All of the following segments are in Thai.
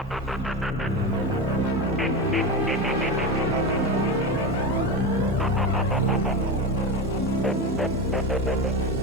เดี๋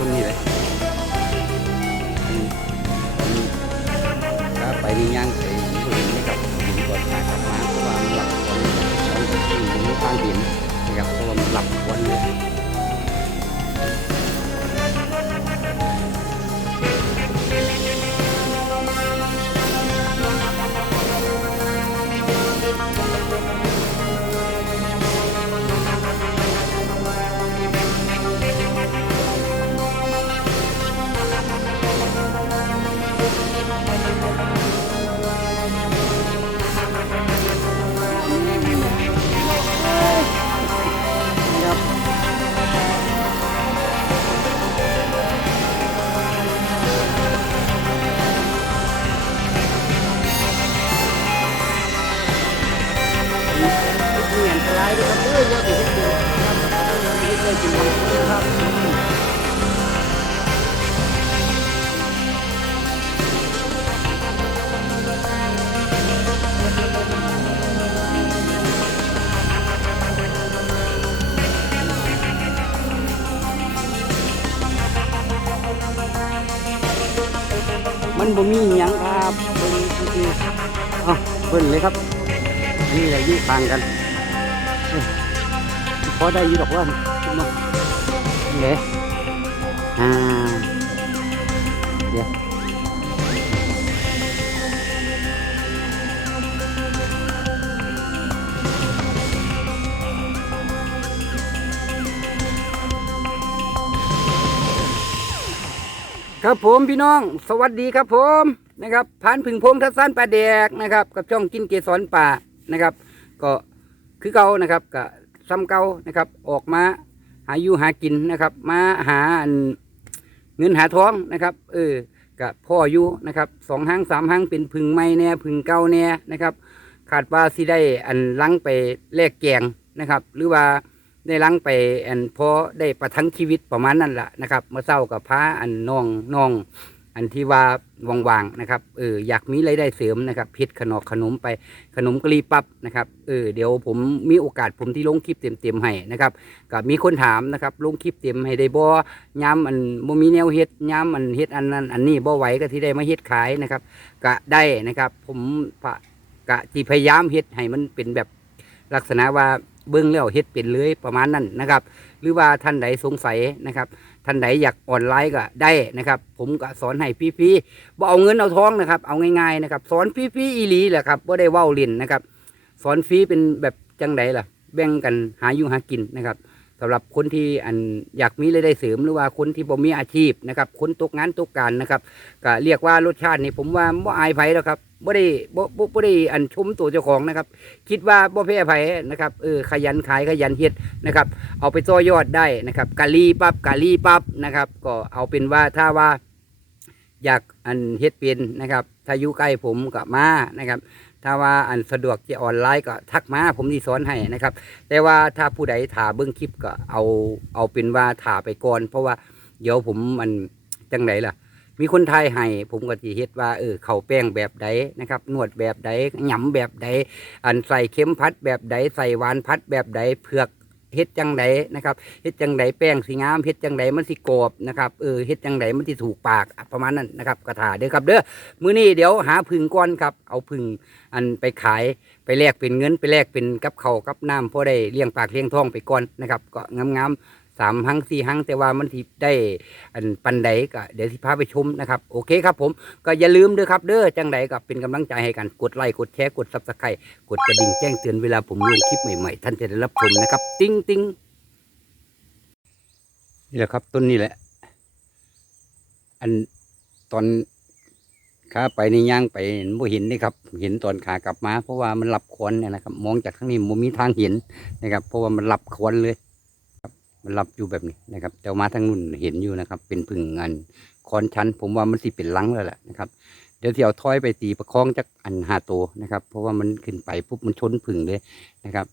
ยวครับต้นนี้เลย มันบ่มีหยังครับเบิ่งซื่อเอ้าเบิ่งเลยครับ นี่แหละยู่ทางกันพอได้อยู่ดอกว่าคุณมาเนี่ยอ่า ครับผมพี่น้องสวัสดีครับผมนะครับพานผึ่งพงทัศนป่าแดกนะครับ กับช่องกินเกสรป่านะครับ ก็คือเก่านะครับก็ซ้ำเก่านะครับ ออกมาหาอยู่หากินนะครับ มาหาเงินหาท้องนะครับ เออกับพ่ออยู่นะครับสองห้างสามห้างเป็นผึ่งไม้แน่ผึ่งเก่าแน่นะครับ ขาดว่าสิได้อันลังไปแลกแกงนะครับ หรือว่า ได้ลังไปอันพอได้ประทังชีวิตประมาณนั้นแหละนะครับเมื่อเศร้ากับพระอันน้องน้อง อันที่ว่าว่างๆนะครับเอออยากมีรายได้เสริมนะครับพิษขนมขนมไปขนมกะลีปั๊บนะครับเออเดี๋ยวผมมีโอกาสผมที่ลงคลิปเต็มๆให้นะครับก็มีคนถามนะครับลงคลิปเต็มให้ได้บ่ย้ำอันบ่มีแนวเฮ็ดย้ำอันเฮ็ดอันนั้นอันนี้บ่ไหวก็ที่ได้มาเฮ็ดขายนะครับก็ได้นะครับผมกะที่พยายามเฮ็ดให้มันเป็นแบบลักษณะว่า เบิ่งแล้วเฮ็ดเป็นเลยประมาณนั้นนะครับ หรือว่าท่านใดสงสัยนะครับ ท่านใดอยากออนไลน์ก็ได้นะครับ ผมก็สอนให้พี่ๆบ่เอาเงินเอาท้องนะครับ เอาง่ายๆนะครับ สอนพี่ๆอีหลีแหละครับบ่ได้เว้าเล่นนะครับ สอนฟรีเป็นแบบจังไดล่ะ แบ่งกันหาอยู่หากินนะครับสำหรับคนที่อันอยากมีรายได้เสริมหรือว่าคนที่บ่มีอาชีพนะครับคนตกงานตกการนะครับก็เรียกว่ารสชาตินี่ผมว่าบ่อายไผแล้วครับ บ่ได้บ่บ่บ่ได้อันชมตัวเจ้าของนะครับ คิดว่าบ่แพ้ไผนะครับเออขยันขายขยันเฮ็ดนะครับ เอาไปต่อยอดได้นะครับกะลีปั๊บกะลีปั๊บนะครับ ก็เอาเป็นว่าถ้าว่าอยากอันเฮ็ดเป็นนะครับ ถ้าอยู่ใกล้ผมก็มานะครับ ถ้าว่าอันสะดวกจะออนไลน์ก็ทักมาผมที่สอนให้นะครับ แต่ว่าถ้าผู้ใดถ่าเบิ้องคลิปก็เอาเอาเป็นว่าถ่าไปก่อน เพราะว่าเดี๋ยวผมมันจังไดล่ะ มีคนไทยให้ผมก็จะเฮ็ดว่าเออเขาแป้งแบบใดนะครับนวดแบบใดหยำแบบใดอันใส่เข็มพัดแบบใดใส่หวานพัดแบบใดเผือกเฮ็ดจังใดนะครับเฮ็ดจังใดแป้งสีงามเฮ็ดจังใดมันสิกรอบนะครับเออเฮ็ดจังใดมันสิถูกปากประมาณนั้นนะครับกระถาเด้อครับเด้อมื้อนี้เดี๋ยวหาพึ่งก่อนครับ เอาพึ่งอันไปขายไปแลกเป็นเงินไปแลกเป็นกับเขากับน้ำพอได้เลี้ยงปากเลี้ยงท้องไปก่อนนะครับก็งามๆ สามหังสี่หังแต่ว่ามันที่ได้อันปันใดก็เดี๋ยวที่พาไปชมนะครับโอเคครับผมก็อย่าลืมเด้อครับเด้อจังใดก็เป็นกำลังใจให้กันกดไลค์กดแชร์กดซับสไครต์กดกระดิ่งแจ้งเตือนเวลาผมลงคลิปใหม่ๆ ท่านจะได้รับชมนะครับติ้งติ้งนี่แหละครับต้นนี้แหละ อันตอนขาไปในย่างไปบ่เห็นนี่ครับเห็นตอนขากลับมา เพราะว่ามันหลับควนเนี่ยนะครับ มองจากข้างนี้มันมีทางเห็นนะครับ เพราะว่ามันหลับควนเลย มันหลับอยู่แบบนี้นะครับ แต่มาทางนู่นเห็นอยู่นะครับ เป็นพึ่งอันคอนชั้น ผมว่ามันสิเป็นลังแล้วแหละนะครับ เดี๋ยวที่เอาถ้อยไปตีประคองจากอันหาโตนะครับ เพราะว่ามันขึ้นไปปุ๊บมันชนพึ่งเลยนะครับ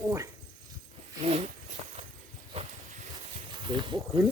โอ้ยนี่เด็กพวกขึ้น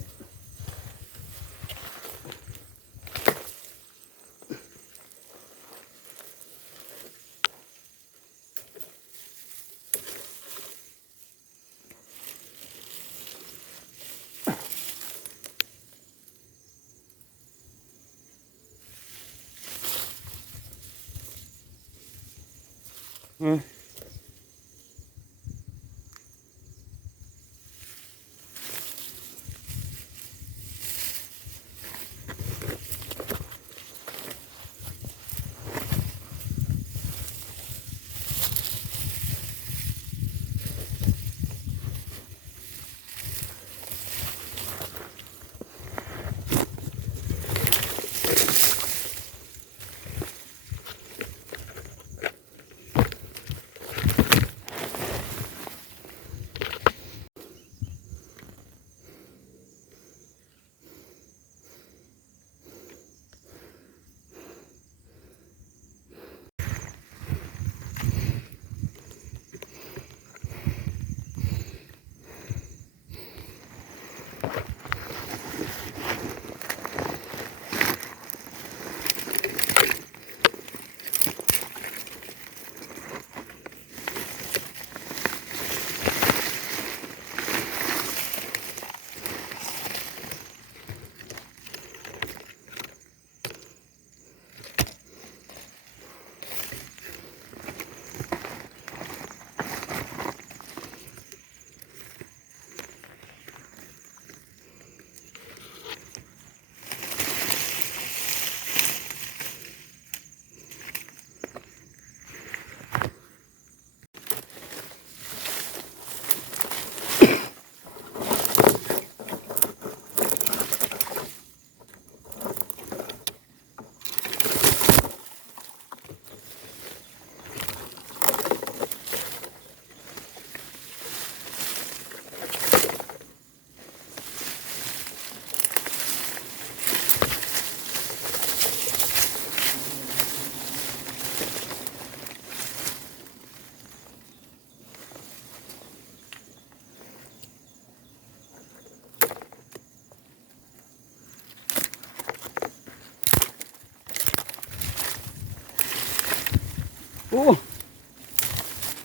อ้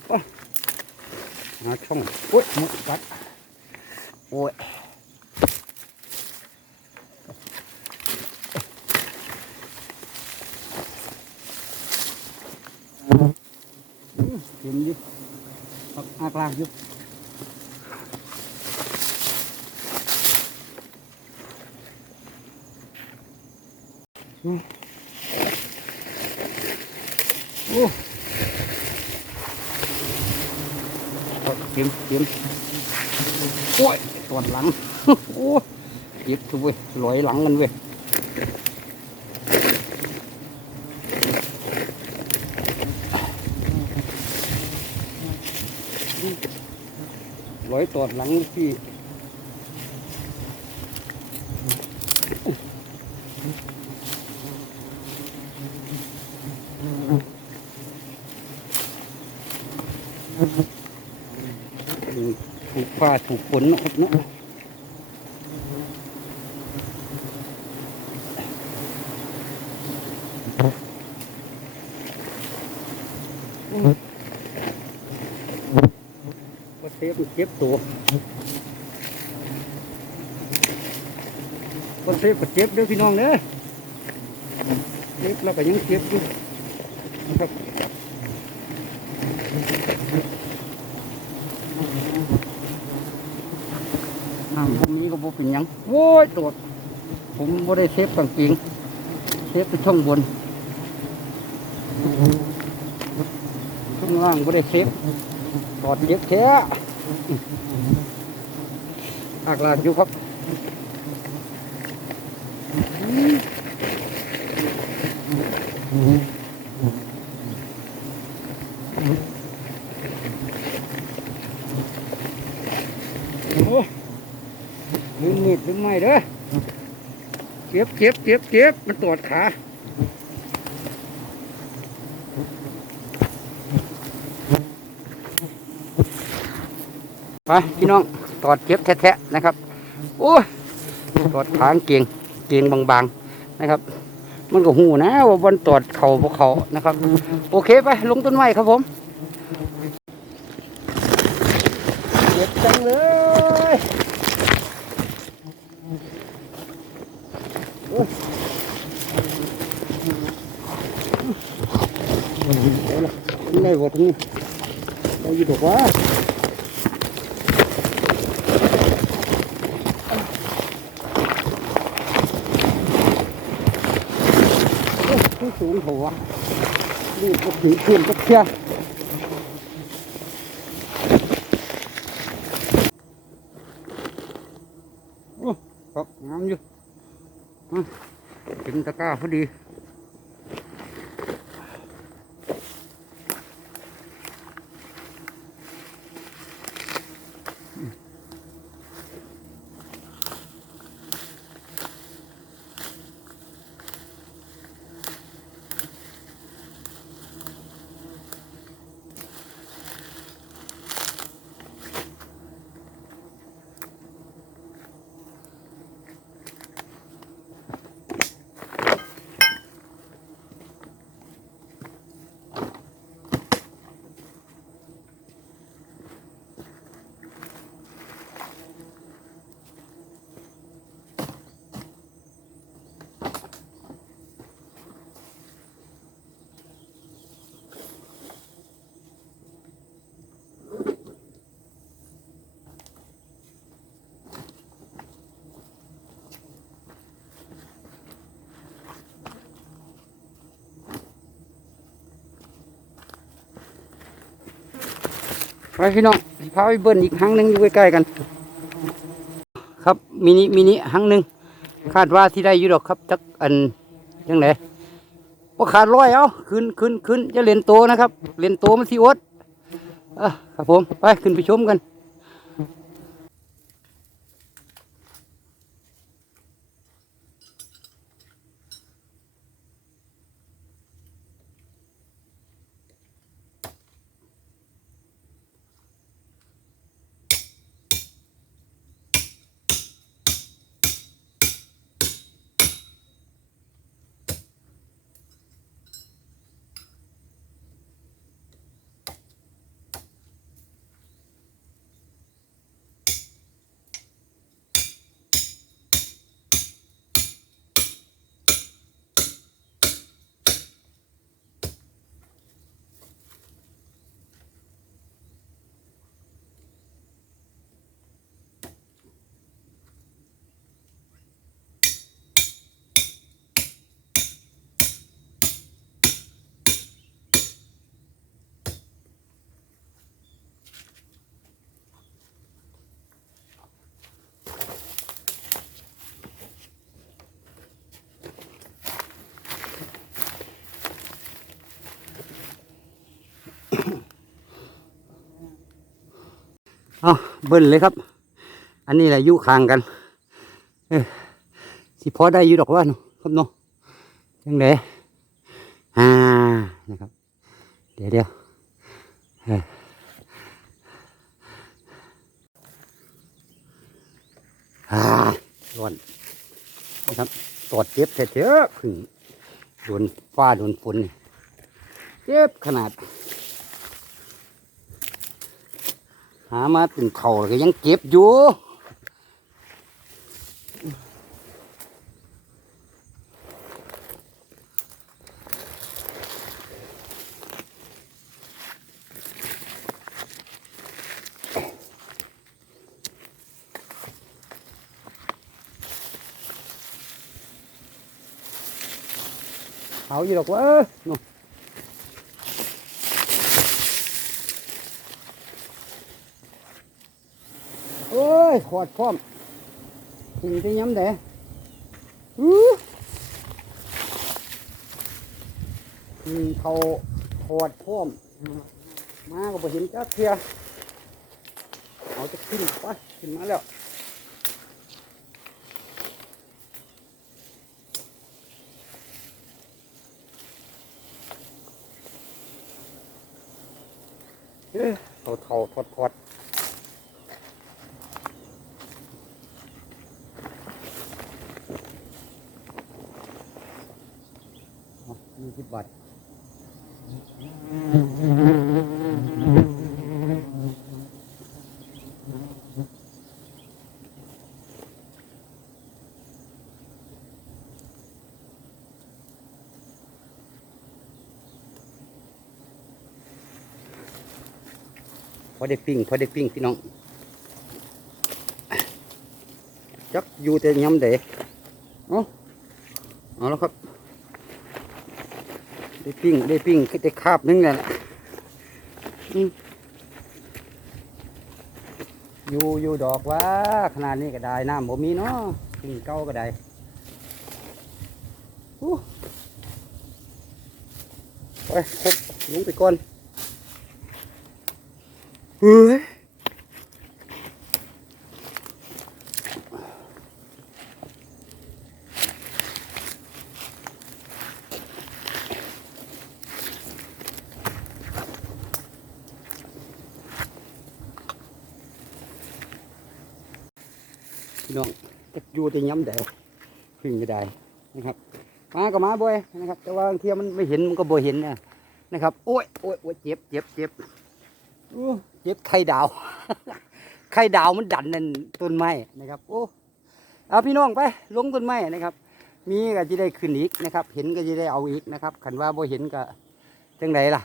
โอ้หาช่องโอ้ยหมดปัดโอ้ยอืม เตียงเตียงโอ้ยตรวจหลัง โอ้ยเจ็บทุกเว้ยลอยหลังกันเว้ยลอยตรวจหลังที่ ถูกฟ้า ถูกฝนเนะครับเนาะว่าเทปเจ็บตัวว่าเทปก็เจ็บด้อพี่น้องเด้อเจ็บแล้วก็ยังเจ็บอยู่นะครับ น้ำผมนี้ก็ บ่เป็นหยังโว้ยตรวจผมบ่ได้เซฟกางเกงเซฟไปช่องบนช่องล่างบ่ได้เซฟตอดเย็บแท้อากลาอยู่ครับโอ้ลืมมีดลืมไม้เด้อเจ็บเจ็บเจ็บเจ็บมันตอดขาไปพี่น้องตอดเจ็บแท้ๆนะครับ โอ้ยตอดขางเกียงเกียงบางๆนะครับ มันก็หูนะว่าบนตอดเข่าพวกเขานะครับ โอเคไปลงต้นไม้ครับผม เจ็บจังเลยโอ้ยเอาละ ไม่หมดนี่เราอยู่ถูกว่าที่สูงหัวรีบก็ถือขึ้นก็เชื่อโอ้ครับงามอยู่อะถึงตะกร้าพอดี ไปพี่น้องพาไปเบิ้ลอีกครั้งหนึ่งอยู่ใกล้ๆกัน ครับมินิมินิครั้งหนึ่งคาดว่าที่ได้อยู่ดอกครับจักอันยังไงว่าขาดร้อยเอาขึ้นขึ้นขึ้นจะเรียนโตนะครับเรียนโตมันสิอดอะครับผมไปขึ้นไปชมกัน เอาเบิ้ลเลยครับ อันนี้แหละยุคางกัน เอ้ยสิพอได้อยู่ดอกว่านครับเนาะยังไงอ่านะครับ เดี๋ยวเดี๋ยวเอ้ยอ่าร้อนนะครับตอดเจ็บเถอะๆพึ่งโดนฟ้าโดนฝนเจ็บขนาด หามาถึงเข่าแล้วก็ยังเจ็บอยู่เอาอยู่หรอกวะนู่นโอ้ยขอดพร้อมถึงจะย้ำเด้อู้ถึงเขาถอดพร้อม มาก็บ่เห็นจักเทียเอาจะขึ้นไปขึ้นมาแล้วเอ้ยเท่าเท่าทอดทอด ยี่สิบบาทพอได้ปิ้งพอได้ปิ้งพี่น้องจักอยู่แต่ย้ำเด๋เอาเอาแล้วครับ ได้ ปิ้งได้ปิ้งได้คาบนึงเนี่ยแหละอยู่อยู่ดอกว่าขนาดนี้ก็ได้น้ำบ่มีเนาะปิ้งเก้าก็ได้ไปครบลงไปก่อนเฮ้ย พี่น้อง จะยู่แต่ย้ำแดดพึ่งไม่ได้นะครับ มาก็มาบ่อยนะครับ แต่ว่าบางเทีมันไม่เห็นมันก็บ่เห็นนะนะครับโอ้ยโอ้ยโอ้ยเจ็บเจ็บเจ็บอู้เจ็บไข่ดาว ไข่ดาวมันดันนั่นต้นไม้นะครับ โอ้เอาพี่น้องไปลงต้นไม้นะครับ มีก็จะได้ขึ้นอีกนะครับ เห็นก็จะได้เอาอีกนะครับขันว่าบ่เห็นก็จังไดล่ะ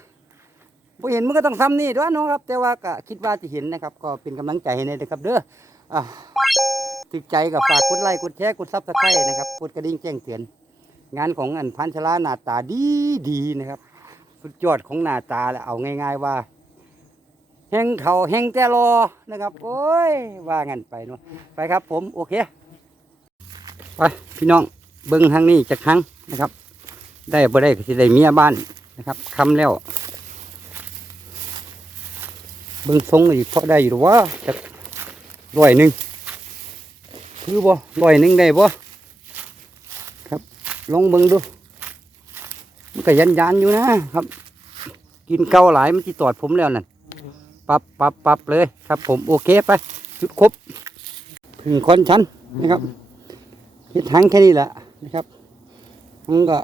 บ่เห็นมันก็ต้องทำนี่ด้วยเนาะครับ แต่ว่าก็คิดว่าจะเห็นนะครับ ก็เป็นกำลังใจให้นะครับ เด้อ ติดใจกับฝากกดไลค์กดแชร์กดซับสไครต์นะครับกดกระดิ่งแจ้งเตือน งานของอันพันชลาหน้าตาดีดีนะครับ สุดยอดของหน้าตาแล้วเอาง่าย ๆว่าแห้งเขาแห้งแต่รอนะครับ โอ้ยว่างันไปเนาะไปครับ ผมโอเคไปพี่น้องเบิ้งทางนี้จากครั้งนะครับ ได้บ่ได้ก็สิได้เมียบ้านนะครับคำแล้วเบิ้งทรงอีกเพราะได้อยู่หรือว่าจะ ร้อยหนึ่งคือบ่ลอยหนึงได้บ่ครับ ลองเบิ่งดูมันก็ยันยันอยู่นะครับ กินเกาหลายมันที่ตอดผมแล้วนั่นปรับปรับปรับเลยครับ ผมโอเคไปจุดครบถึงคอนชั้นนะครับเห็ดหังแค่นี้แหละนะครับหังก็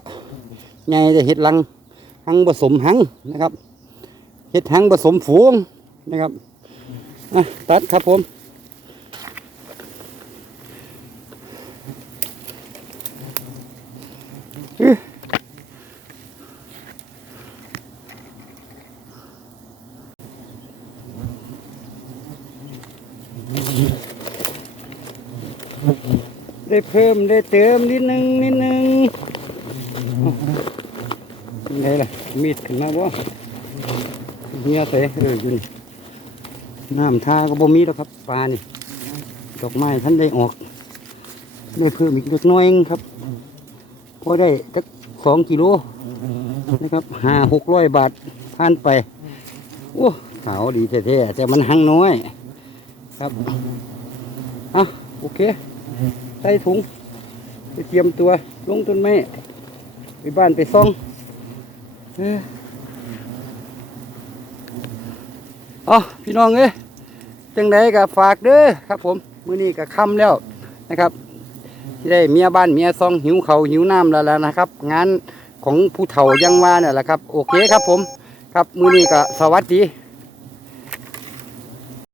ใหญ่จะเห็ดลังหังผสมหังนะครับเห็ดหังผสมฝูงนะครับอะตัดครับผม ได้เพิ่มได้เติมนิดนึงนิดนึงไงล่ะมีดขึ้นมาบ่เงียเตะเอออยู่นี่น้ำท่าก็บ่มีแล้วครับปลานี่ดอกไม้ท่านได้ออกได้เพิ่มอีกเล็กน้อยเองครับ พอได้สักสองกิโลนะครับห้าหกร้อยบาทผ่านไปโอ้ขาวดีแท้ๆแต่มันหังน้อย ครับอะโอเค ใส่ถุงไปเตรียมตัวลงต้นไม้ไปบ้านไปซ่องเอ้อพี่น้องเอ้ยจังไดก็ฝากเด้อครับผม มื้อนี้ก็ค่ำแล้วนะครับ ที่ได้เมียบ้านเมียซองหิวเขาหิวน้ำแล้วล่ะนะครับ งานของผู้เฒ่ายังว่าเนี่ยแหละครับ โอเคครับผม ครับมือนี้ก็สวัสดี